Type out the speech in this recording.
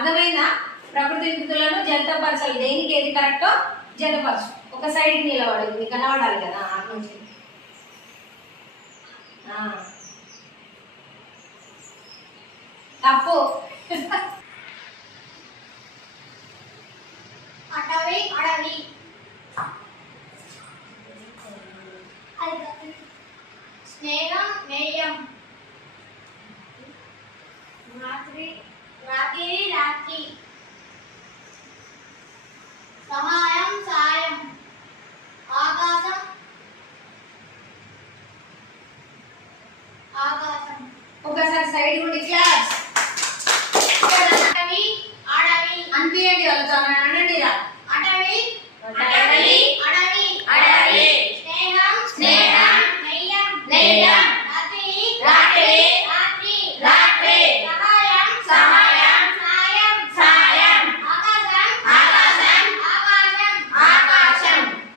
అర్థమైందా? ప్రకృతి వికృతులను జతపరచాలి. దేనికి ఏది కరెక్టో జతపరచు. ఒక సైడ్ నిలబడి ఇది కనబడాలి కదా అటు నుంచి. తప్పు. అటవీ అడవి, స్నేహం నేయం, రాత్రి రాత్రి, సహాయం సాయం, ఆకాశం ఆకాశం. ఒకసారి సైడ్ నుండి